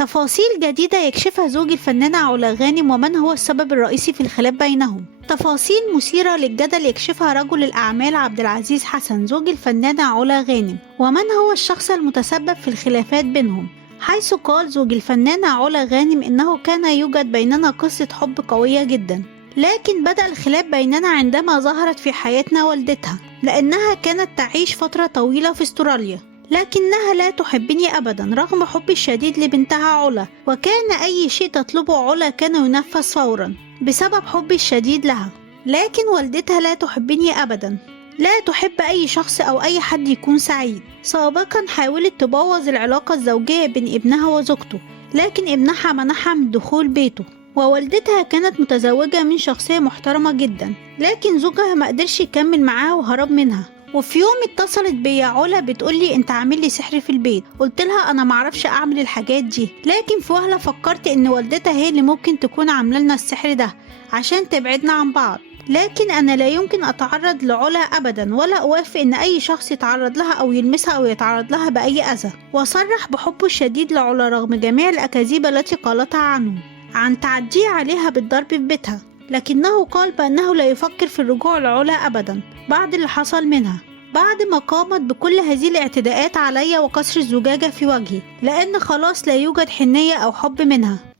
تفاصيل جديدة يكشفها زوج الفنانة علا غانم ومن هو السبب الرئيسي في الخلاف بينهم. تفاصيل مثيرة للجدل يكشفها رجل الأعمال عبد العزيز حسن زوج الفنانة علا غانم ومن هو الشخص المتسبب في الخلافات بينهم، حيث قال زوج الفنانة علا غانم إنه كان يوجد بيننا قصة حب قوية جدا، لكن بدأ الخلاف بيننا عندما ظهرت في حياتنا والدتها، لأنها كانت تعيش فترة طويلة في استراليا، لكنها لا تحبني أبدا رغم حبي الشديد لبنتها علا، وكان أي شيء تطلبه علا كان ينفذ فورا بسبب حبي الشديد لها. لكن والدتها لا تحبني أبدا، لا تحب أي شخص أو أي حد يكون سعيد. سابقا حاولت تبوظ العلاقة الزوجية بين ابنها وزوجته، لكن ابنها منعها من دخول بيته. ووالدتها كانت متزوجة من شخصية محترمة جدا، لكن زوجها ما قدرش يكمل معاها وهرب منها. وفي يوم اتصلت بيا علا بتقولي انت عامل لي سحر في البيت، قلت لها انا معرفش اعمل الحاجات دي، لكن في وهلة فكرت ان والدتها هي اللي ممكن تكون عامله لنا السحر ده عشان تبعدنا عن بعض. لكن انا لا يمكن اتعرض لعلا ابدا، ولا اوافق ان اي شخص يتعرض لها او يلمسها او يتعرض لها باي اذى. وصرح بحبه الشديد لعلا رغم جميع الاكاذيب التي قالتها عنه عن تعديه عليها بالضرب في بيتها، لكنه قال بأنه لا يفكر في الرجوع لعلا أبدا بعد اللي حصل منها، بعد ما قامت بكل هذه الاعتداءات علي وكسر الزجاجة في وجهي، لأن خلاص لا يوجد حنية أو حب منها.